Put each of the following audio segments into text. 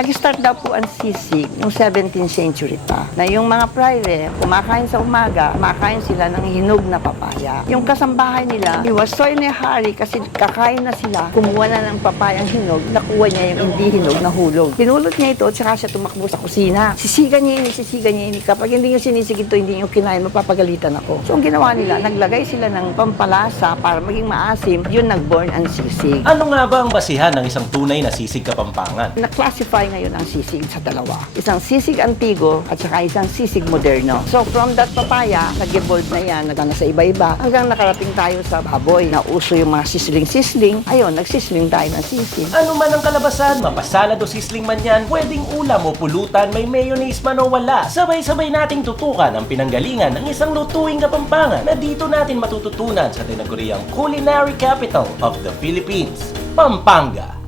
Nag-start daw po ang sisig yung 17th century pa. Na yung mga praire, kumakain sa umaga, kumakain sila ng hinog na papaya. Yung kasambahay nila, he was so in a hurry kasi kakain na sila, kumuha na ng papayang hinog, nakuha niya yung hindi hinog na hulog. Pinulot niya ito at saka siya tumakbo sa kusina. Sisigan niya ini. Kapag hindi niyo sinisig ito, hindi niyo kinain, mapapagalitan ako. So ang ginawa nila, naglagay sila ng pampalasa para maging maasim, yun nag-born ang sisig. Ano nga ba ang basihan ng isang tunay na sisig Kapampangan? Na-classify ngayon ang sisig sa dalawa. Isang sisig antigo at saka isang sisig moderno. So from that papaya, nag-evolve na yan, nasa iba-iba, hanggang nakarating tayo sa baboy. Nauso yung mga sisling-sisling. Ayun, nagsisling tayo ng sisig. Ano man ang kalabasan, mapasalad o sisling man yan, pwedeng ulam o pulutan, may mayonnaise man o wala. Sabay-sabay nating tutukan ang pinanggalingan ng isang lutuing Kapampangan na dito natin matututunan sa tinaguriang culinary capital of the Philippines, Pampanga.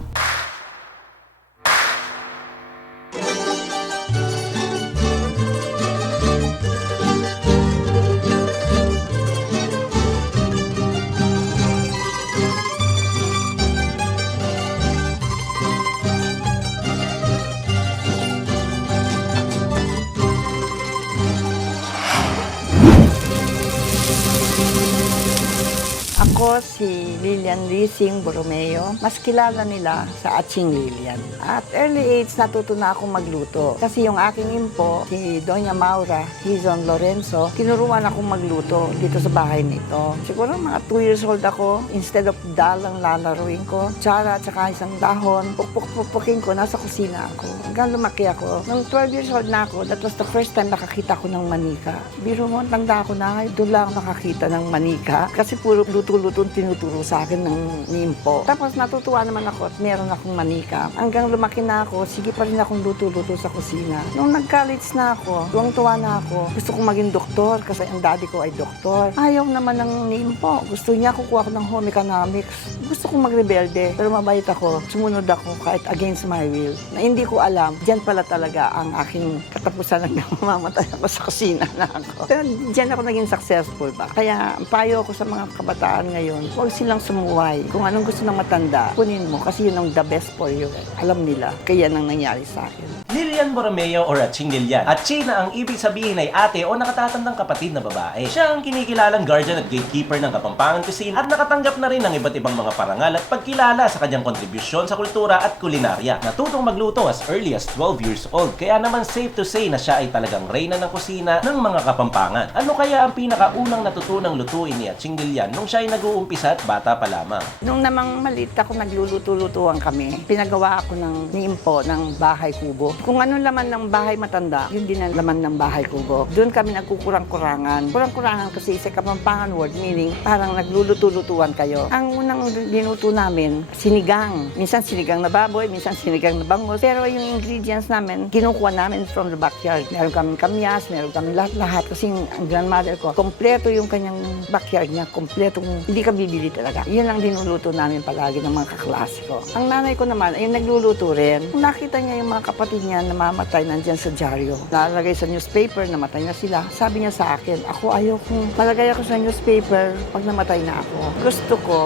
Ako si Lilian Rising Borromeo. Mas kilala nila sa Aching Lilian. At early age, natuto na akong magluto. Kasi yung aking impo, si Doña Maura Hizon Lorenzo, tinuruan akong magluto dito sa bahay nito. Siguro mga 2 years old ako, instead of dal ang lalaruin ko, tsara at saka isang dahon, pukpukin ko, nasa kusina ako. Hanggang lumaki ako. Nung 12 years old na ako, that was the first time nakakita ko ng manika. Biro mo, tanda ako na, doon lang nakakita ng manika. Kasi puro luto-luto tinuturo sa akin ng nimpo. Tapos natutuwa naman ako at meron akong manika. Hanggang lumaki na ako, sige pa rin akong luto-luto sa kusina. Nung nag-college na ako, tuwang-tuwa na ako. Gusto kong maging doktor kasi ang daddy ko ay doktor. Ayaw naman ng nimpo. Gusto niya kukuha ko ng home economics. Gusto kong magrebelde, pero mabait ako. Sumunod ako kahit against my will. Na hindi ko alam, dyan pala talaga ang aking katapusan hanggang mamamatay ako sa kusina na ako. Pero dyan ako naging successful ba. Kaya payo ko sa mga kabataan ngayon, huwag silang sumuway. Kung anong gusto ng matanda, kunin mo kasi yun ang the best for you. Alam nila, kaya nang nangyari sa akin. Lilian Borromeo or Aching Lilian. Aching na ang ibig sabihin ay ate o nakatatandang kapatid na babae. Siya ang kinikilalang guardian at gatekeeper ng Kapampangan cuisine at nakatanggap na rin ng iba't ibang mga parangal at pagkilala sa kanyang kontribusyon sa kultura at kulinarya. Natutong magluto as early as 12 years old. Kaya naman safe to say na siya ay talagang reyna ng kusina ng mga Kapampangan. Ano kaya ang pinakaunang natutunang lutuin ni Aching Lilian nung siya ay nag-uumpisa at bata pa lamang? Nung namang maliit ako, nagluluto-lutuan kami. Pinagawa ako ng nimpo ng bahay kubo. Kung ano laman ng bahay matanda, yun din ang laman ng bahay kubo. Doon kami nagkukurang-kurangan. Kurang-kurangan kasi sa Kapampangan word, meaning parang nagluluto-lutuan kayo. Ang unang dinuto namin, sinigang. Minsan sinigang na baboy, minsan sinigang na bangus. Pero yung ingredients namin, kinukuha namin from the backyard. Meron kaming kamyas, meron kaming lahat-lahat. Kasi ang grandmother ko, kompleto yung kanyang backyard niya, kompleto, hindi ka bibili talaga. Yun ang dinuluto namin palagi ng mga kaklase ko. Ang nanay ko naman ay nagluluto rin. Kung nakita niya yung mga kapatid niya namamatay nandyan sa dyaryo, nalagay sa newspaper, namatay na sila, sabi niya sa akin, ako ayaw kong malagay ako sa newspaper pag namatay na ako. Gusto ko,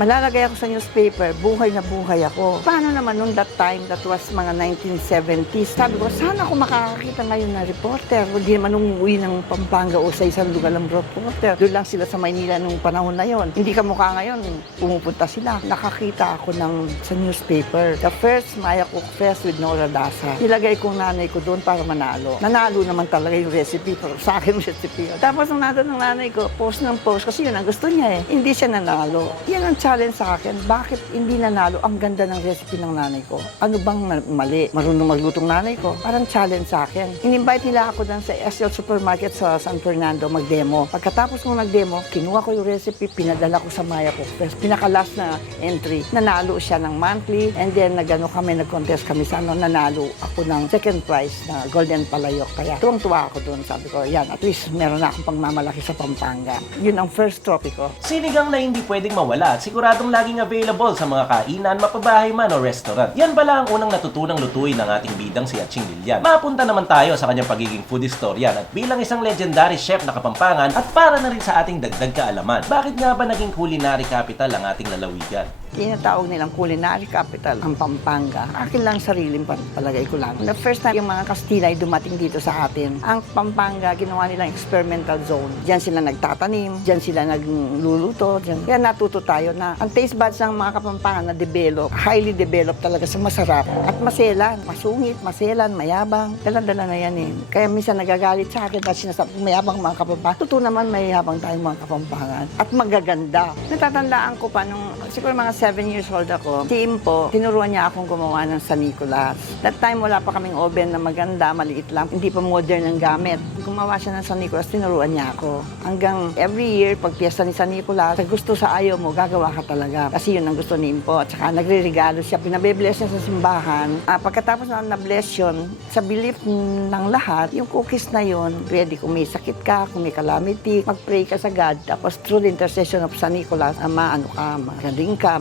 malalagay ako sa newspaper, buhay na buhay ako. Paano naman nung that time, that was mga 1970s, sabi ko, sana ako makakakita ngayon na reporter. Hindi naman umuwi ng Pampanga o sa isang lugar ng reporter. Doon lang sila sa Maynila nung panahon na yon. Hindi ka mukha ngayon, pumupunta sila. Nakakita ako sa newspaper. The first Maya Cook Fest with Nora Dasa. Nilagay kong nanay ko doon para manalo. Nanalo naman talaga yung recipe, pero sa akin yung recipe. Tapos nung nandun ng nanay ko, post ng post, kasi yun ang gusto niya eh. Hindi siya nanalo. Yan ang challenge sa akin. Bakit hindi nanalo? Ang ganda ng recipe ng nanay ko. Ano bang mali? Marunong maglutong nanay ko? Parang challenge sa akin. In-invite nila ako doon sa SL Supermarket sa San Fernando mag-demo. Pagkatapos kong nag-demo, kinuha ko yung recipe, pinadala ko sa Maya Cook Fest. Pinaka-last na entry. Nanalo siya ng monthly, and then nag-contest kami sa nanalo ako ng second prize na Golden Palayok. Kaya tuwang-tuwa ako doon. Sabi ko, yan, at least meron na akong pangmamalaki sa Pampanga. Yun ang first trophy ko. Sinigang na hindi pwedeng mawala at siguradong laging available sa mga kainan, mapabahay man o restaurant. Yan pala ang unang natutunang lutuin ng ating bidang si Aching Lilian. Mapunta naman tayo sa kanyang pagiging food historian at bilang isang legendary chef na Kapampangan at para na rin sa ating dagdag kaalaman. Bakit nga ba naging culinary capital ang ating lalawigan? Tinatawag nilang culinary capital ang Pampanga. Akin lang sariling palagay ko lang. The first time yung mga Kastila ay dumating dito sa atin, ang Pampanga ginawa nilang experimental zone. Diyan sila nagtatanim, diyan sila nagluluto, diyan. Kaya natuto tayo na ang taste buds ng mga Kapampangan na develop, highly developed talaga sa masarap at maselan, masungit, maselan, mayabang. Dala-dala na yan eh. Kaya minsan nagagalit sa akin at sinasabi, mayabang mga Kapampangan. Totoo naman mayabang tayong mga Kapampangan. At magaganda. Natatandaan ko pa nung siguro mga 7 years old ako, si Impo, tinuruan niya akong gumawa ng San Nicolas. That time wala pa kaming oven na maganda, maliit lang, hindi pa modern ang gamit. Gumawa siya ng San Nicolas, tinuruan niya ako. Hanggang every year, pag piyesta ni San Nicolas, sa gusto sa ayaw mo, gagawa ka talaga. Kasi yun ang gusto ni Impo. At saka nagre-regalo siya, pinabe-bless niya sa simbahan. Pagkatapos na na-bless yun, sa belief ng lahat, yung cookies na yun, pwede kung may sakit ka, kung may calamity, mag-pray ka sa God. Tapos through the intercession of San Nicolas, maano ka, magaling ka,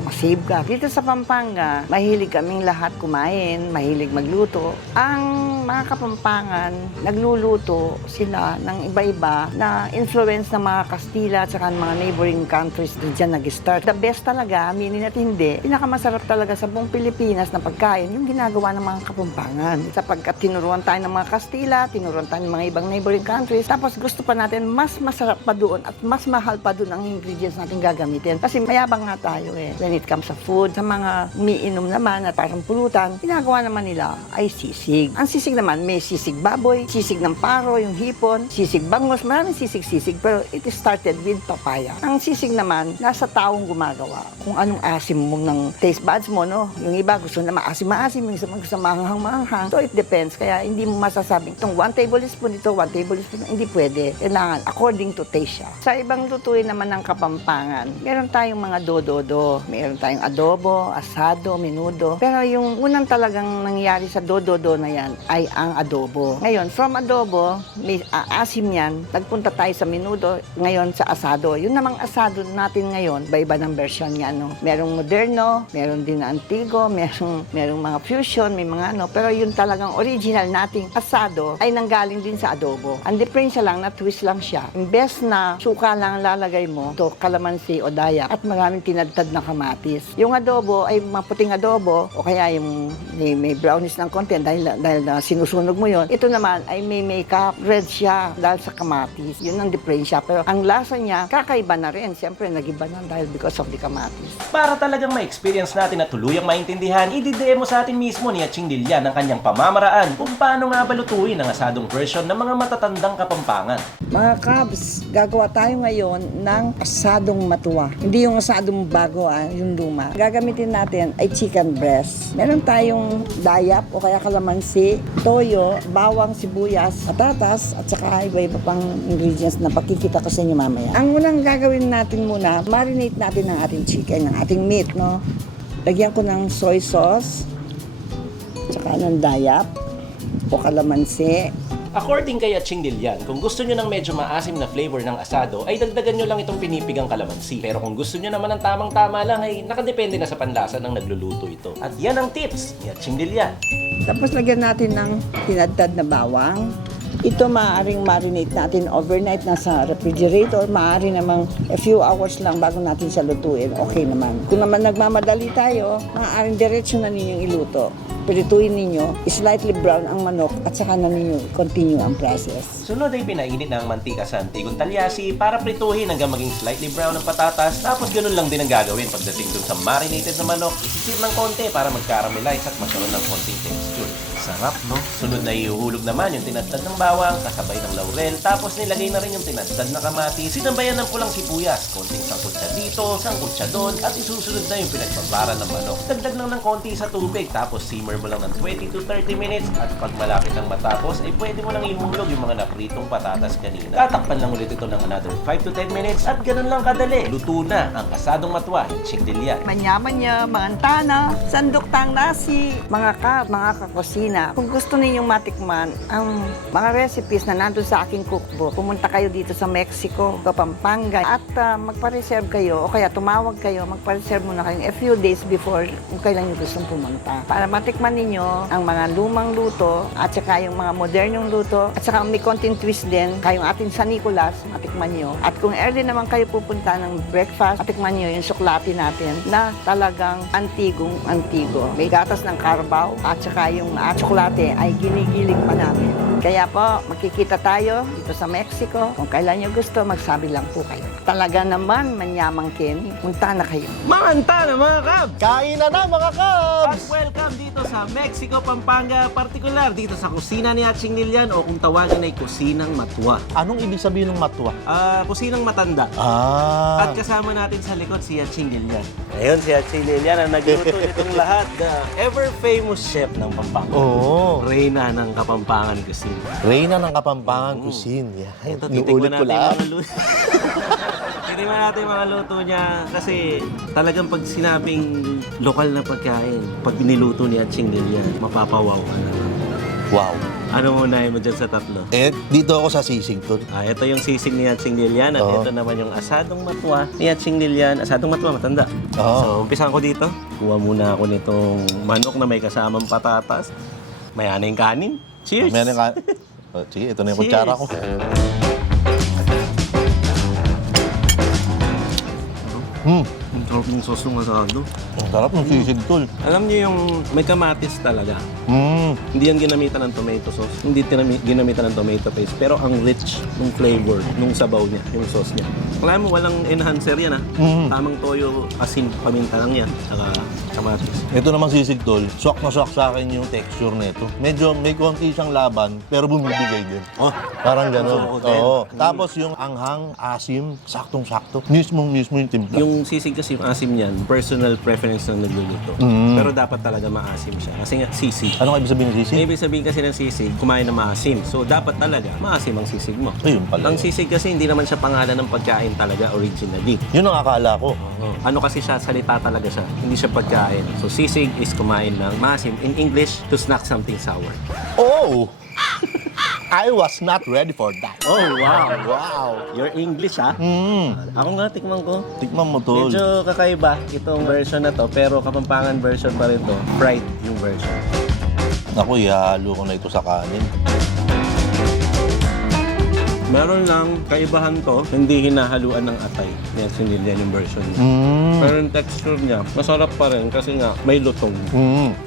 masave ka. Dito sa Pampanga, mahilig kaming lahat kumain, mahilig magluto. Ang mga Kapampangan, nagluluto sila ng iba-iba na influence ng mga Kastila at saka ng mga neighboring countries na dyan nag-start. The best talaga, aminin at hindi, pinakamasarap talaga sa buong Pilipinas na pagkain, yung ginagawa ng mga Kapampangan. Sapagkat tinuruan tayo ng mga Kastila, tinuruan tayo ng mga ibang neighboring countries, tapos gusto pa natin mas masarap pa doon at mas mahal pa doon ang ingredients natin gagamitin. Kasi mayabang nga tayo eh. When it comes sa food, sa mga umiinom naman at parang pulutan, ginagawa naman nila ay sisig. Ang sisig naman, may sisig baboy, sisig ng paro, yung hipon, sisig bangus, maraming sisig-sisig, pero it started with papaya. Ang sisig naman, nasa taong gumagawa. Kung anong asim mo ng taste buds mo, no? Yung iba gusto na maasim-maasim, yung isa gusto maanghang-maanghang. So it depends. Kaya hindi mo masasabing, itong 1 tablespoon ito, 1 tablespoon, hindi pwede. Kailangan, according to taste siya. Sa ibang lutuin naman ng Kapampangan, meron tayong mga dododo, meron tayong adobo, asado, menudo. Pero yung unang talagang nangyari sa dododo na yan ay ang adobo. Ngayon, from adobo, may asim yan, nagpunta tayo sa menudo, ngayon sa asado. Yun namang asado natin ngayon, iba-iba ng version yan, no? Merong moderno, meron din na antigo, merong mga fusion, may mga ano, pero yung talagang original nating asado ay nanggaling din sa adobo. Ang diferensya lang, na twist lang siya. Imbes na suka lang lalagay mo, to kalamansi o dayak at maraming tinadtad na kamatis. Yung adobo ay maputing adobo o kaya yung may brownish ng konti dahil na sinusunog mo yon. Ito naman ay may makeup, red siya dahil sa kamatis. Yun ang diferensya. Pero ang lasa niya, kakaiba na rin. Siyempre, nag-iba na dahil because of the kamatis. Para talagang ma-experience natin at tuluyang maintindihan, i-demo sa atin mismo ni Atching Dilian ang kanyang pamamaraan kung paano nga balutuin ang asadong version ng mga matatandang Kapampangan. Mga Kabs, gagawa tayo ngayon ng asadong matuwa. Hindi yung asadong bago, yung luma. Gagamitin natin ay chicken breast. Meron tayong dayap o kaya kalamansi, toyo, bawang, sibuyas, patatas, at saka iba-iba pang ingredients na pakikita ko sa inyo mamaya. Ang unang gagawin natin muna, marinate natin ang ating chicken, ang ating meat, no? Lagyan ko ng soy sauce, tsaka ng dayap o kalamansi. According kay Atching Dilian, kung gusto nyo ng medyo maasim na flavor ng asado, ay dagdagan nyo lang itong pinipigang kalamansi. Pero kung gusto nyo naman ng tamang-tama lang, ay nakadepende na sa panlasa ng nagluluto ito. At yan ang tips ni Atching Dilian. Tapos lagyan natin ng tinadtad na bawang. Ito maaaring marinate natin overnight na sa refrigerator. Maaari namang a few hours lang bago natin siya lutuin. Okay naman. Kung naman nagmamadali tayo, maaaring diretso na ninyong iluto. Prituin ninyo, slightly brown ang manok at saka na ninyo continue ang process. Sunod ay pinainit na ang mantika sa antigong talyasi para prituhin hanggang maging slightly brown ang patatas. Tapos ganun lang din ang gagawin pagdating dun sa marinated na manok. Isisip ng konti para mag-caramelize at magkaroon ng konting texture. Sarap, no? Sunod na ihuhulog naman yung tinadtad ng bawang, kasabay ng laurel, tapos nilagay na rin yung tinadtad na kamatis, sinambayan ng pulang sibuyas, konting sangkutsa dito, sangkutsa doon, at isusunod na yung pinagbabara ng manok. Dagdag lang ng konti sa tubig, tapos simmer mo lang ng 20 to 30 minutes, at pag malapit ng matapos, ay pwede mo nang ihulog yung mga napritong patatas kanina. Tatakpan lang ulit ito ng another 5 to 10 minutes, at ganun lang kadali. Luto na ang asadong matwa, Atching Dilian. Manya-manya, mga antana, sandok tang nasi, mga kakusina. na, kung gusto ninyong matikman ang mga recipes na nandun sa aking cookbook, pumunta kayo dito sa Mexico, Pampanga, at magpa-reserve kayo o kaya tumawag kayo, magpa-reserve muna kayo a few days before kung kailan nyo gustong pumunta. Para matikman ninyo ang mga lumang luto at saka yung mga modernong luto at saka may konting twist din, kayong ating San Nicolas, matikman nyo. At kung early naman kayo pupunta ng breakfast, matikman nyo yung suklati natin na talagang antigo. May gatas ng Carabao at saka yung tsokolate ay ginigilig pa namin. Kaya po, magkikita tayo dito sa Mexico. Kung kailan nyo gusto, magsabi lang po kayo. Talaga naman, manyamang Kenny. Punta na kayo. Manganta na mga kab! Kain na mga At kabs! welcome dito sa Mexico, Pampanga, partikular dito sa kusina ni Aching Lilian o kung tawagan ay kusinang matwa. Anong ibig sabihin ng matwa? Kusinang matanda. At kasama natin sa likod si Aching Lilian. Ayun, si Aching Lilian ang nagluto nitong lahat. The ever-famous chef ng Pampanga. Oo. Reyna ng Kapampangan Cuisine. Reyna ng Kapampangan Cuisine. Yan. Ito, Inuulit ko lang. Titignan natin mga luto niya kasi talagang pag sinabing lokal na pagkain, pag niluto ni Aching Lilian, mapapawaw ka na. Wow. Ano muna mo dyan sa tatlo? Dito ako sa sisig, tol. Ito yung sisig ni Aching Lilian at Oo. ito naman yung asadong matwa ni Aching Lilian. Asadong matwa, matanda. Oo. So, umpisahan ko dito. Kuha muna ako nitong manok na may kasamang patatas. May aneng kanin. Cheers! Meron ka. Sige, ito na yung kutsara ko. Ang sarap ng sauce ng asado. Ang sarap ng sisig, tol. Alam niyo yung may kamatis talaga. Hindi yan ginamitan ng tomato sauce. Hindi ginamitan ng tomato paste. Pero ang rich ng flavor, nung sabaw niya, yung sauce niya. Kaya mo, walang enhancer yan Tamang toyo, asin, paminta lang yan. Saka kamatis. Ito naman sisig, tol. Swak na swak sa akin yung texture nito. Medyo may konti siyang laban, pero bumibigay din. Oh, Parang gano'n. Oo, din. Oo. Tapos yung anghang, asim, saktong-sakto. Mismo yung timpla. yung sisig kasi yung asim niyan, personal preference ng nagluluto. Pero dapat talaga maasim siya. Kasi nga, sisig. Anong ibig sabihin ng sisig? Ibig sabihin kasi ng sisig, kumain na maasim. So, dapat talaga maasim ang sisig mo. Ayun pala. Ang sisig kasi hindi naman siya pangalan ng pagkain talaga originally. Yun ang akala ko. Ano kasi siya, salita talaga siya. Hindi siya pagkain. So, sisig is kumain ng maasim. In English, to snack something sour. Oh! I was not ready for that. Oh, wow. Wow. Your English, ha? Ako nga, tikman ko. Tikman mo, tol. Medyo kakaiba itong version na to, pero Kapampangan version pa rin to. Fried yung version. Ako, ihalo ko na ito sa kanin. Meron lang, kaibahan to, hindi hinahaluan ng atay. Yan, sinilyan yung version niya. Pero yung texture niya, masarap pa rin kasi nga, may lutong.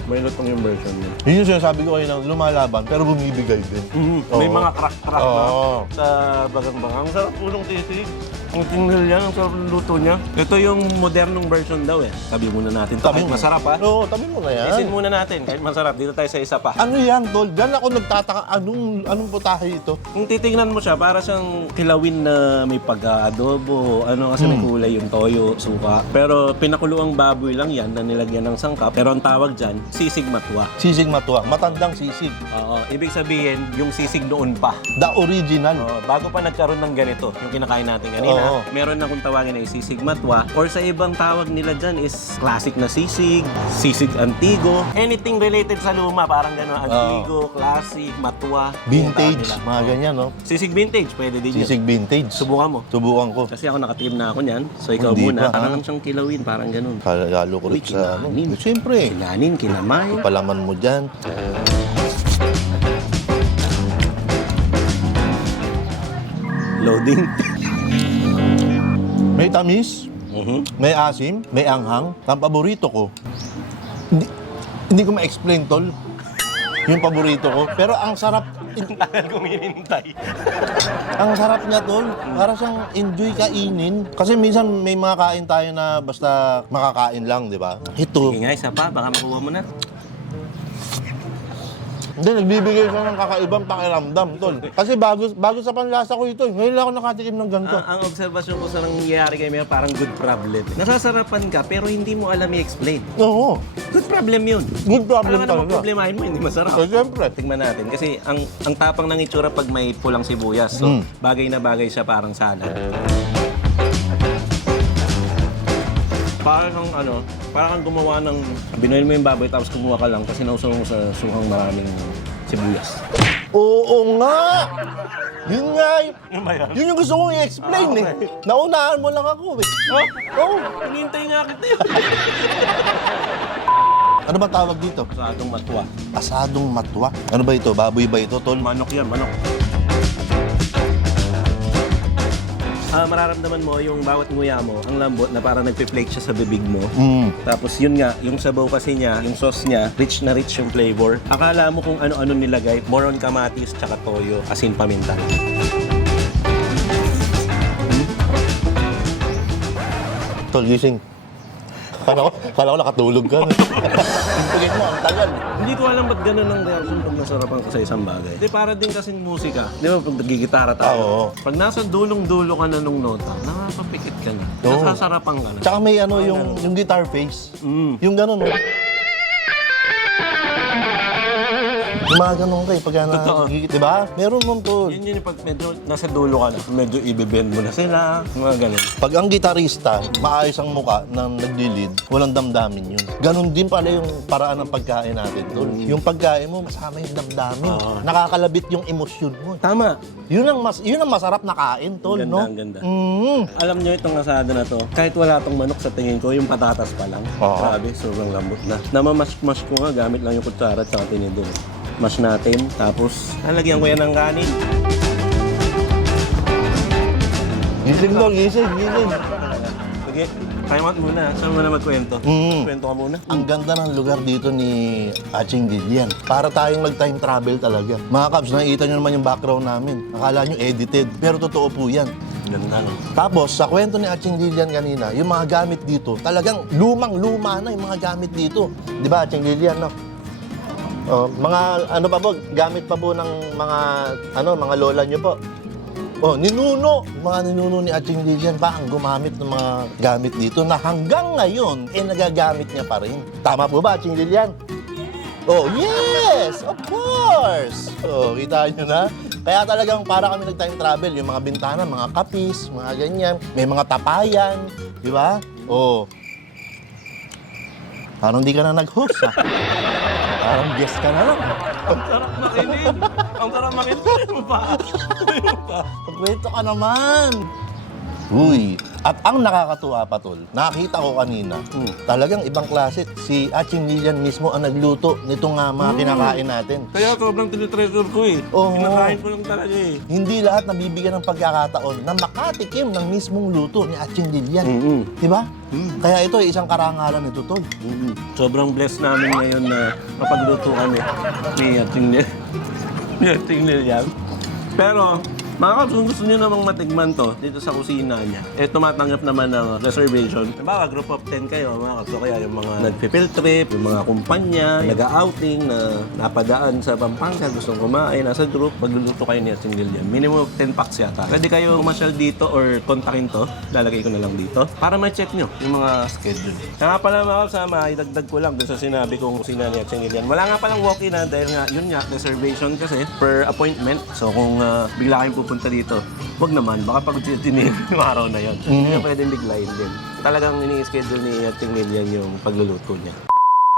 May lutong yung version niya. Yun yung sinasabi ko kayo na lumalaban, pero bumibigay din. May Oo. mga crack-crack na Oo. sa bagang-bagang. Ang sarap ulong tisig. Ang tingnan yan, ang sarap ng luto niya. Ito yung modernong version daw eh. Tabi muna natin to. Kahit masarap ha. Oo, tabi mo na yan. Isin muna natin. Kahit masarap. Dito tayo sa isa pa. Ano yan, tol? Diyan ako nagtataka, anong putahe ito? Kung titingnan mo siya, para siyang kilawin na may pag-adobo. Ano kasi may kulay yung toyo, suka. Pero pinakuluang baboy lang yan na nilagyan ng sangkap. Pero ang tawag dyan, sisig matwa. Sisig matwa, matandang sisig. Oo, ibig sabihin, yung sisig noon pa. The original. Bago pa nagkaroon ng ganito, yung kinakain natin kanina, Oo. meron na kung tawagin ay sisig matwa. Or sa ibang tawag nila dyan is classic na sisig, sisig antigo. Anything related sa luma, parang gano'n. Antigo, classic, matwa. Vintage, yung tawag nila. mga ganyan, no? Sisig vintage, pwede din yun. Sisig vintage. Subukan mo. Subukan ko. Kasi ako nakatim na ako niyan. So ikaw Hindi muna. pa, Parang ha? lang siyang kilawin, parang ganun. Lalo ko Uy, rin sa ano. kinanin. Siyempre, Kinanin, kinamay. palaman mo dyan. Loading. May tamis, may asim, may anghang. Ang paborito ko, hindi ko ma-explain, tol. Yung paborito ko. Pero ang sarap, Tagal kong hinintay. ang sarap niya, tol. Para siyang enjoy kainin. Kasi minsan may mga kain tayo na basta makakain lang, di ba? Ito, Sige nga, isa pa. Baka makuha mo na. hindi, nagbibigay siya ng kakaibang pakiramdam, tol. Kasi bago sa panlasa ko ito, ngayon lang ako nakatikim ng ganito. Ang obserbasyon ko sa nangyayari kay Mayor, parang good problem. Nasasarapan ka, pero hindi mo alam i-explain. Oo, Good problem yun. good problem Alam ka naman talaga. problemahin mo, hindi masarap. So, siyempre. Tingnan natin. Kasi ang tapang ng itsura pag may pulang sibuyas. So, bagay na bagay siya parang salad. Parang parang gumawa ng, binoil mo yung baboy tapos kumuha ka lang kasi nausaw mo sa sukang maraming sibuyas. Oo nga! Yun nga, yun yung gusto kong i-explain eh. Naunahan mo lang ako eh. Oo. Hinintay nga kita yun. Ano ba tawag dito? Asadong matwa. Asadong matwa. Ano ba ito? Baboy ba ito, tol? Manok yan, manok. Mararamdaman mo yung bawat nguya mo, ang lambot na parang nagpi-flake siya sa bibig mo. Tapos yun nga, yung sabaw kasi niya, yung sauce niya, rich na rich yung flavor. Akala mo kung ano-ano nilagay, more on kamatis, tsaka toyo, asin, paminta. Tol, gising. Kala ko nakatulog ka. Tugin mo, ang tagal. Hindi ko alam ba't ganun ang reaction pag nasarapan ka sa isang bagay. Di para din kasing musika. Di ba pag nagigitara tayo? Oo. Pag nasa dulong-dulo ka na nung nota, nakapapikit ka na. Oo. Nasasarapan ka na. Tsaka may yung guitar face. Yung ganun, no? Yung mga ganun kayo, pag Totoo. di ba? Meron mo, tol. Yun yung pag medyo nasa dulo ka na, medyo ibibend mo na sila, mga ganun. Pag ang gitarista, maayos ang muka ng nagli-lead, walang damdamin yun. Ganon din pala yung paraan ng pagkain natin, tol. Yung pagkain mo, masama yung damdamin. Oo. Nakakalabit yung emosyon mo. Tama. Yun ang masarap na kain, tol, Ang ganda, no? ang ganda. Mm. Alam nyo itong asada na to, kahit wala tong manok sa tingin ko, yung patatas pa lang. Oo. Grabe, sobrang lambot na. Namamash-mash ko nga, gamit lang yung kutsara at saka tinidor. Mash natin, tapos lalagyan ko yan ng kanin. Gising, tol, gising. Sige, time out muna. Saan mo na magkwento? Kwento ka muna. Ang ganda ng lugar dito ni Aching Dilian. Para tayong nag-time travel talaga. Mga Kabs, nakikita nyo naman yung background namin. Akala nyo edited, pero totoo po yan. Ganda no? Tapos, sa kwento ni Aching Dilian kanina, yung mga gamit dito, talagang lumang-luma na yung mga gamit dito. Di ba, Aching Dilian, no? Oh, mga ano pa po, gamit pa po ng mga lola nyo po. Oh, ninuno. Mga ninuno ni Aching Dilian pa ang gumamit ng mga gamit dito na hanggang ngayon, nagagamit niya pa rin. Tama po ba, Aching Dilian? Oh, yes! Of course! Oh, kita nyo na? Kaya talagang para kami nag-time travel, yung mga bintana, mga kapis, mga ganyan, may mga tapayan, di ba? Oh. Parang di ka na nag-host, ha? Parang guest ka na lang. Ang sarap makinig! Ang sarap makinig mo pa! Pagkwento ka naman. Uy, at ang nakakatuwa pa, tol, nakita ko kanina, talagang ibang klase. Si Aching Dilian mismo ang nagluto nitong mga kinakain natin. Kaya sobrang tinitreasure ko eh. Oo. Kinakain ko lang talaga eh. Hindi lahat nabibigyan ng pagkakataon na makatikim ng mismong luto ni Aching Dilian. Di ba? Kaya ito ay isang karangalan nito, tol. Sobrang blessed namin ngayon na mapagluto kami ni Aching Dilian. Pero, mga Kabs, kung gusto nyo namang matigman to dito sa kusina niya, tumatanggap naman ng reservation. Baka group of 10 kayo, mga Kabs, kaya yung mga nag-field trip, yung mga kumpanya, nag-outing na napadaan sa Pampanga, gustong kumain, nasa group, pagluluto kayo ni Aching Dilian. Minimum of 10 packs yata. Pwede kayo kumasyal dito or kontakin to, lalagay ko na lang dito, para ma-check nyo yung mga schedule. Kaya pala mga Kabs, idagdag ko lang dun sa sinabi kong kusina ni Aching Dilian. Wala nga palang walk-in na dahil nga, yun nga, reservation kasi per appointment. So kung bigla kayong pupunta dito, wag naman, baka pagod siya yung araw na yun. Hindi na pwedeng biglayin din. Talagang ini-schedule ni Aching Dilian yung pagluluto niya.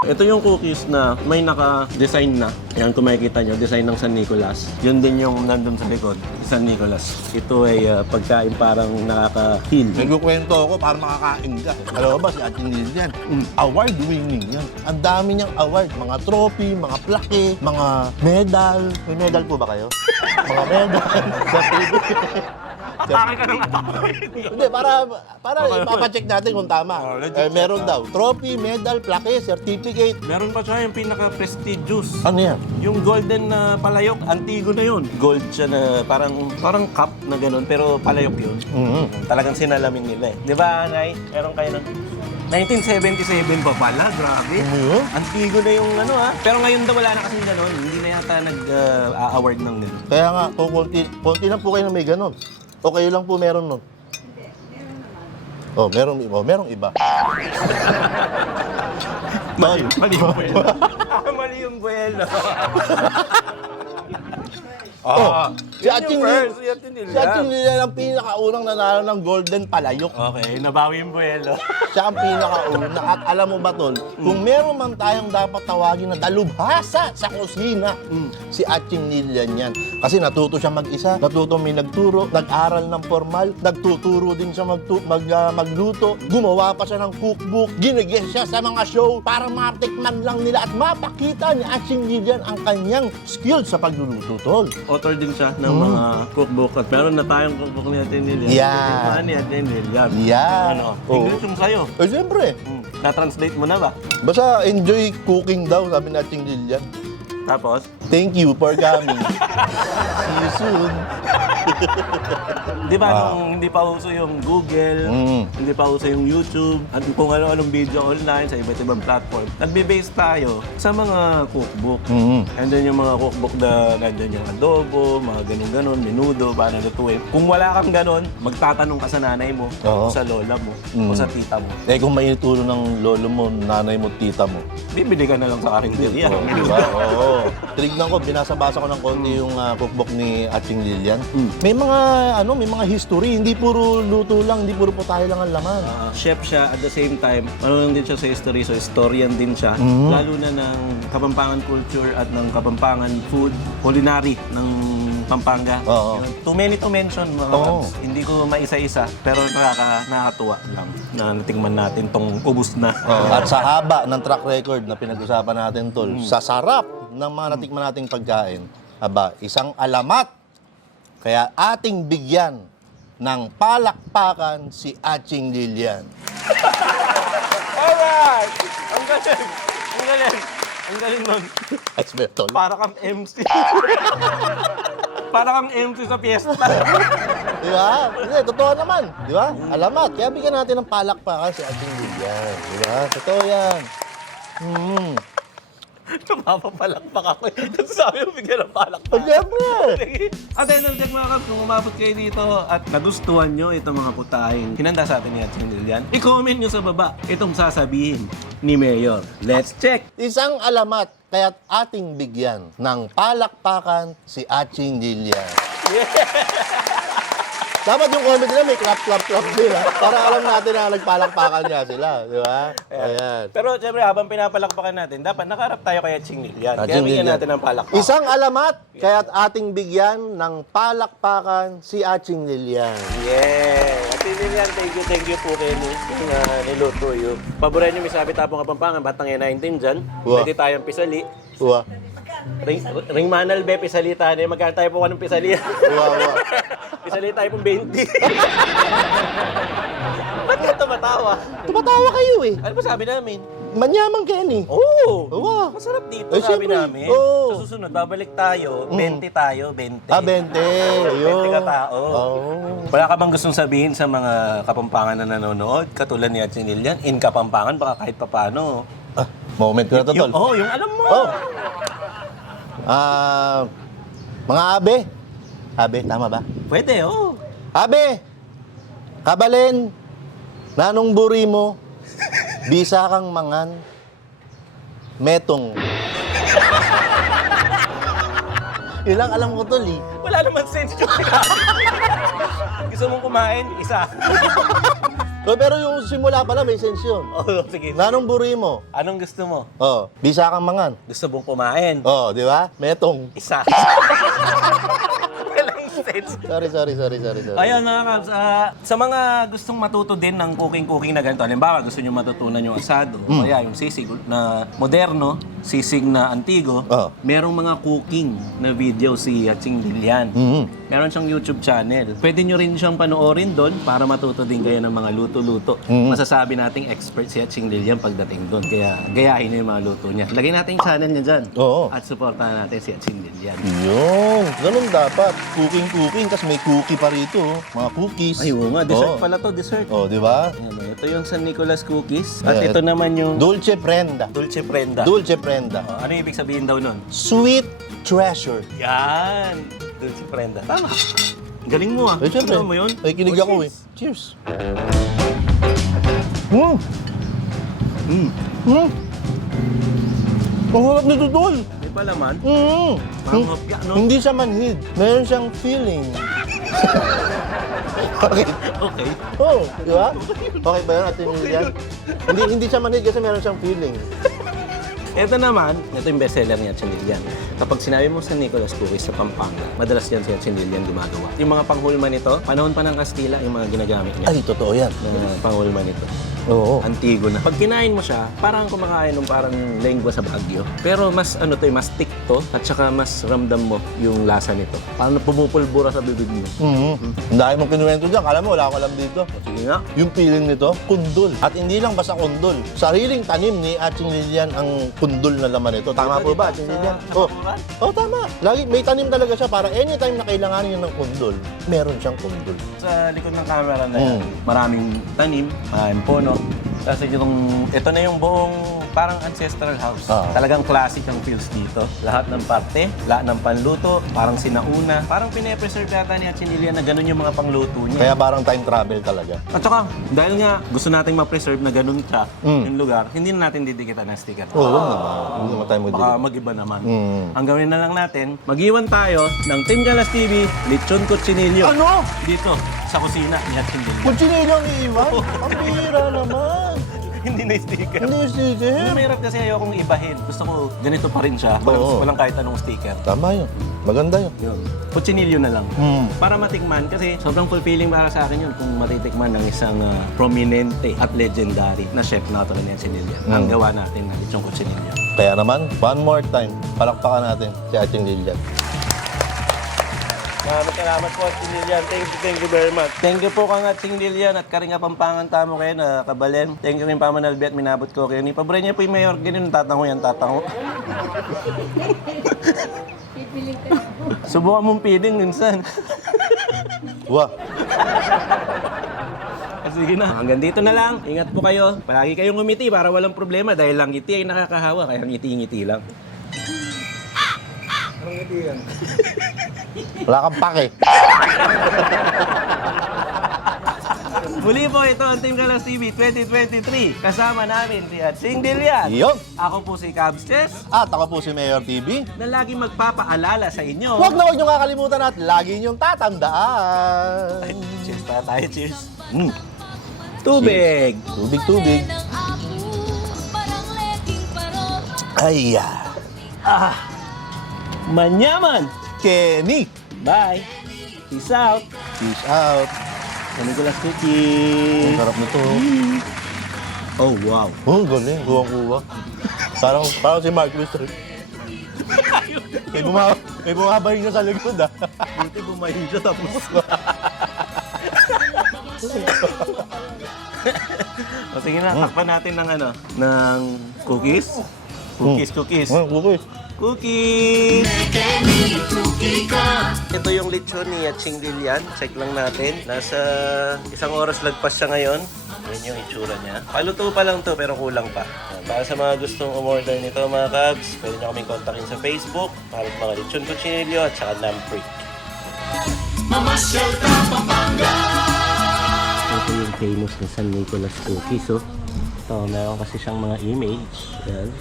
Ito yung cookies na may naka-design na. Yan, kung makikita nyo, design ng San Nicolas. Yun din yung nandun sa likod, San Nicolas. Ito ay pagkain parang nakaka-heal. Nagkukwento ako para makakain ka. Alam mo ba si Aching Dilian? Award-winning yan. Ang dami niyang award. Mga trophy, mga plaque, mga medal. May medal po ba kayo? Mga medal. Atake ka ng atake. Hindi, para ipapacheck natin kung tama. Meron daw. Trophy, medal, plaque, certificate. Meron pa siya yung pinaka-prestigious. Ano yan? Yung golden na palayok, antigo na yun. Gold siya na parang cup na ganun, pero palayok yun. Talagang sinalamin nila eh. Di ba, Nay? Meron kayo ng 1977 pa pala, grabe. Antigo na yung ano ha. Pero ngayon daw wala na kasing ganun. Hindi na yata nag-award ng ganun. Kaya nga, kung konti lang po kayo na may ganon. O kayo lang po meron nun. Oh, merong iba. Mali yung buwelo. Mali yung buwelo. Si Atching Lilian ang pinakaunang nanalo ng Golden Palayok. Okay, nabawi yung buwelo. Siya ang pinakauna. At alam mo ba, Tol, kung meron man tayong dapat tawagin na dalubhasa sa kusina, si Atching Lilian yan. Kasi natuto siya mag-isa, natuto may nagturo, nag-aral ng formal, nagtuturo din siya magluto, gumawa pa siya ng cookbook, ginigyan siya sa mga show para matikman lang nila at mapakita ni Atching Lilian ang kanyang skills sa pagluluto, Tol. Author din siya ng mga cookbook at meron na tayong cookbook ni Ate Lilian. Yeah. Ni Ate Lilian. Yan. Ano? Oo. English yung sa'yo. Eh, siyempre. Na-translate mo na ba? Basta enjoy cooking daw, sabi ni Atching Lilian. Tapos? Thank you for coming. See you soon. Di ba nung hindi pa uso yung Google, hindi pa uso yung YouTube, at kung ano-anong video online sa iba't ibang platform, nagbe-base tayo sa mga cookbook. And then yung mga cookbook na nandiyan yung adobo, mga ganun-ganun, menudo, paano lutuin. Kung wala kang ganun, magtatanong ka sa nanay mo, Oo. o sa lola mo, o sa tita mo. Eh kung may ituro ng lolo mo, nanay mo, tita mo. Bibili ka na lang sa karinderya. Diba? Oo. Tinignan ko, binasa-basa ko ng konti yung cookbook ni Atching Lilian. May mga history, hindi puro luto lang, hindi puro putahe lang ang laman. Chef siya, at the same time, ano din siya sa history, so historian din siya, lalo na ng Kapampangan culture at ng Kapampangan food, culinary ng Pampanga. Oo. Yun. Too many to mention, mga Oo. Kabs. Hindi ko maisa-isa, pero nakakatuwa lang na natingman natin tong ubus na. At sa haba ng track record na pinag-usapan natin, Tol, sa sarap ng mga natikman nating pagkain, aba, isang alamat. Kaya ating bigyan ng palakpakan si Atching Lilian. Alright! Ang galing! Ang galing! Ang galing nun. Ay, swear, Tol. Para kang MC. Para kang MC sa piyesta. Di ba? Hindi, totoo naman. Di ba? Alamat. Kaya bigyan natin ng palakpakan si Atching Lilian. Di ba? Totoo yan. Napapalakpak ako. Sabi mo, bigyan ng palakpak. Siyempre. At then, check mga Kabs, kung umabot kayo dito at nagustuhan nyo itong mga putahin, hinanda sa atin ni Atching Lilian, i-comment nyo sa baba itong sasabihin ni Mayor. Let's check! Isang alamat. Kaya ating bigyan ng palakpakan si Atching Lilian. Dapat yung comment nila may clap sila. Para alam natin na nagpalakpakan niya sila. Di ba? Ayan. Pero syempre, habang pinapalakpakan natin, dapat nakaharap tayo kay Atching Lilian. Kaya Atching bigyan Lilian. natin ng palakpak. Isang alamat, kaya't ating bigyan ng palakpakan si Atching Lilian. Yeah! Atching Lilian, thank you po kayo niluto yun. Paboran nyo, may sabi tapong Kapampangan, batang yan 19 dyan. Wow. Pwede tayong pisali. Uwa. Ring manal be, pisali tayo. Magkano tayo po ng pisali? Uwa. Pisali tayo pong 20. Ba't ka tumatawa? Tumatawa kayo eh. Ano ba sabi namin? Manyaman kayo eh. Oo! Uwa. Masarap dito, Eh, sabi syempre. namin. Oo. Sa susunod, babalik tayo, 20 tayo, 20. 20. Ayun. 20 ka tao. Oh. Wala ka bang gustong sabihin sa mga Kapampangan na nanonood, katulad ni Atching Lilian, in Kapampangan, baka kahit papano? Moment ko na to, Tol. Yung alam mo. Oh. Mga abe. Abe, tama ba? Pwede, oh. Abe, kabalen, nanong buri mo, bisa kang mangan, metong. Ilang alam ko, Tol, eh. Wala naman sense yung gusto mong kumain, isa. Pero yung simula pala, may sense yun. Oh, sige. Nanong buri mo, Anong gusto mo? bisa kang mangan. Gusto mong kumain? Di ba? Metong. Isa. Walang sense. Sorry. Ayun mga Kabs, sa mga gustong matuto din ng cooking na ganito, halimbawa gusto nyo matutunan yung asado, o kaya yung sisig na moderno, sisig na antigo, merong mga cooking na video si Atching Lilian. Meron siyang YouTube channel. Pwede nyo rin siyang panoorin doon para matuto din kayo ng mga luto-luto. Masasabi nating expert si Atching Lilian pagdating doon. Kaya gayahin nyo yung mga luto niya. Lagay natin yung channel niya dyan. Oo. At supportahan natin si Atching Lilian. Yung, ganun dapat. Cooking, kasi may cookie pa rito. Mga cookies. Ay, oo nga. Dessert pala to, dessert. Di ba? Ayan, ito yung San Nicolas cookies. At Ayan. ito naman yung Dulce Prenda. Dulce Prenda. Dulce Prenda. Ano ibig sabihin daw nun? Sweet treasure. Yan! Dulce Prenda. Tama. Galing mo ah. Eh, syempre. Ano mo yun? Ay, kinig ako eh. Cheers. Ang sarap nito, Tol. palaman. Hmm. no? Hindi siya manhid. Meron siyang feeling. Okay. Okay. Oh, di ba? Okay ba yun, Ate Lilian? Hindi siya manhid kasi meron siyang feeling. Ito naman, ito yung bestseller ni Atching Lilian. Kapag sinabi mo sa Nicolas Cookies sa Pampanga, madalas yan si Atching Lilian gumagawa. Yung mga panghulma nito, panahon pa ng Kastila, yung mga ginagamit niya. Ay, totoo yan. Na panghulma nito. Oo. Antigo na. Pag kinain mo siya, parang kumakain ng parang lengua sa Baguio. Pero mas ano to, mas thick to at saka mas ramdam mo yung lasa nito. Parang pumupulbura sa bibig mo. Ang dahil mong kinuwento dyan, alam mo, wala ko alam dito. Sige nga. Yung feeling nito, kundol. At hindi lang basta kundol. Sariling tanim ni Atching Lilian ang kundol na laman nito. Tama po ba, Atching Lilian? Oh, tama. Lagi, may tanim talaga siya para anytime na kailanganin niya ng kundol, meron siyang kundol. Sa likod ng camera na yan, maraming tanim, maraming puno. Kasi ito na yung buong parang ancestral house. Talagang classic ang feels dito. Lahat ng parte, lahat ng panluto, parang sinauna. Parang pine-preserve yata ni Atching Lilian na ganun yung mga pangluto niya. Kaya parang time travel talaga. At saka, dahil nga gusto nating ma-preserve na ganun siya yung lugar, hindi na natin didikitan ng sticker. Oo, naman. Hindi naman tayo Baka mag-iba naman. Mm. Ang gawin na lang natin, mag-iwan tayo ng Team Galas TV, Lechon Cochinillo. Ano? Dito, sa kusina ni Atching Lilian. Kutsinilyo ang iiwan? Ang bihira naman. Hindi na sticker. Hindi yung sticker. Mahirap kasi ayokong ibahin. Gusto ko ganito pa rin siya. Oo. Walang kahit anong sticker. Tama yun. Maganda yun. Yun. Kutsinilyo na lang. Mm. Para matikman kasi sobrang fulfilling para sa akin yun kung matitikman ng isang prominente at legendary na chef na tulad ni Atching Lilian. Ang gawa natin ng lechong kutsinilyo. Kaya naman, one more time, palakpakan natin si Atching Lilian. Maraming salamat po, Atching Lilian. Thank you very much. Thank you po kang Atching Lilian at Karinga Pampangan tamo kayo na kabalen. Thank you rin pa Manalbi at minabot ko kayo. Ni pabre niya po yung mayor. Ganun, tatango yan, tatango. Subukan mong feeding minsan. Wah. Sige na. Hanggang dito na lang. Ingat po kayo. Palagi kayong ngumiti para walang problema dahil lang ngiti ay nakakahawa. Kaya ngiti-ngiti lang. Anong ngiti yan? Wala kang pake. Muli po ito ang Team Galas TV 2023. Kasama namin si Atching Lilian. Yun. Ako po si Cabs Chess At ako po si Mayor TV. na laging magpapaalala sa inyo. Huwag nyo kakalimutan at lagi nyong tatandaan. Cheers pa tayo. Cheers. Tubig. Tubig, tubig. Ay, Manyaman. Kenny. Bye. Peace out. Peace out. Nicolas Ang Cookies. sarap nito. Oh, wow. Oh, galing. Kuwang-kuwa. Parang si Mark Lister. May bumabahin na sa likod, ah. Buti bumahin siya tapos. O sige na, takpan natin ng ng cookies. Cookies. Cookies. Cookies! Ito yung lechon ni Atching Lilian. Check lang natin. Nasa 1 oras lagpas siya ngayon. Yan yung itsura niya. Paluto pa lang to pero kulang pa. Yan. Para sa mga gustong umorder nito mga Cabs, pwede nyo kaming kontakin sa Facebook para sa mga lechon cochinillo at saka lampreek. Ito yung famous na San Nicolas Cookies. Oh. Ito, meron kasi siyang mga image. Yan.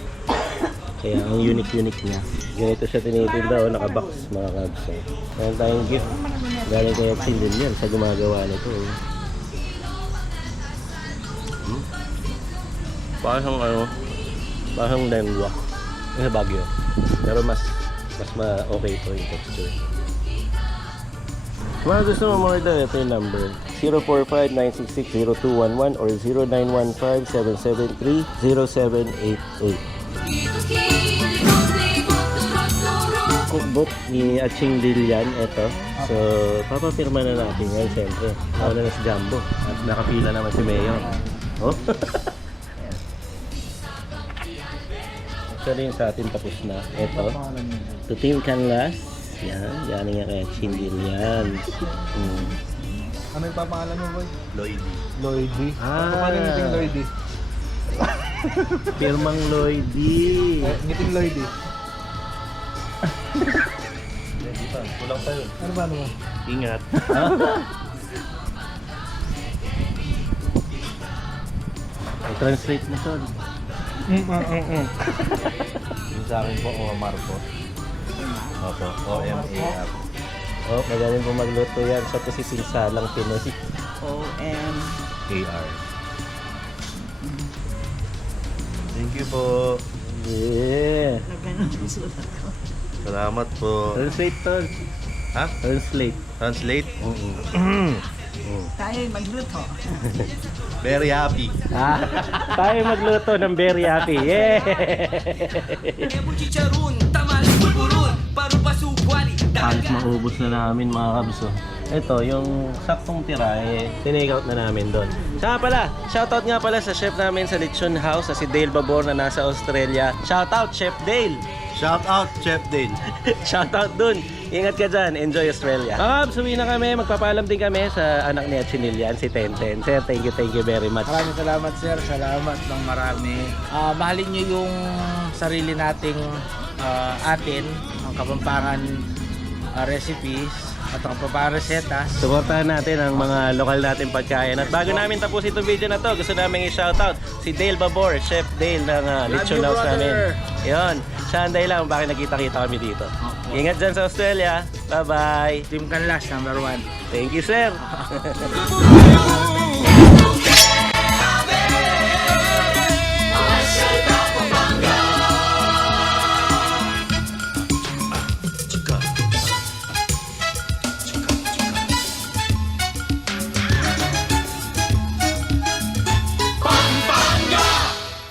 Kaya ang unique niya. Ganito siya tinitinda o nakabox mga Cabs. Meron tayong gift. Galing kay Atching Lilian sa gumagawa nito. Parang parang lengua. Sa Baguio. Pero mas okay ito yung texture. Mga gusto mo order, ito yung number 045-966-0211 or 0915-773-0788. Cookbook ni Atching Lilian, ito. So, papapirma na natin yan, siyempre. Ako na si Jumbo. At nakapila naman si Mayor. Oh? Actually, yung sa atin tapos na. Ito. To Team Canlas. Yan. Galing nga kay Atching Lilian. Ano yung papangalan mo, boy? Lloydie. Lloydie. Ah. Paano yung ngiting Lloydie? Pirmang Lloydie. Ngiting Lloydie. Hindi pa. Kulang pa yun. Ano ba naman? Ingat. I-translate mo, Son. Yung sa akin po, Omar po. Opo, O-M-A-R. Oh, magaling po magluto yan sa Sinsalang Pinoy. O-M. A-R. Thank you po. Yeah. Salamat po. Translate, Tol. Ha? Translate. Translate? Tayo magluto. Very happy. Tayo magluto ng very happy. Yeah! Halos maubos na namin mga kabso. Ito, yung saktong tira, tinake out na namin doon. Saka pala, shoutout nga pala sa chef namin sa Lechon House, si Dale Babor na nasa Australia. Shoutout, Chef Dale! Shout out, Chef Dale. Shoutout dun! Ingat ka dyan, enjoy Australia. Mga kabs, uwi na kami, magpapaalam din kami sa anak ni Chinilian, si Tenten. Sir, thank you very much. Maraming salamat sir, salamat ng marami. Mahalin nyo yung sarili nating atin, ang Kapampangan recipes at ang Kapampangan resetas. Suportahan natin ang mga lokal nating pagkain. At bago namin tapusin itong video na to, gusto namin i-shoutout si Dale Babor, Chef Dale ng Lechon House namin. Yun, siya ang dahilan bakit nagkita-kita kami dito. Ingat dyan sa Australia. Bye-bye. Team Canlas, #1. Thank you, sir.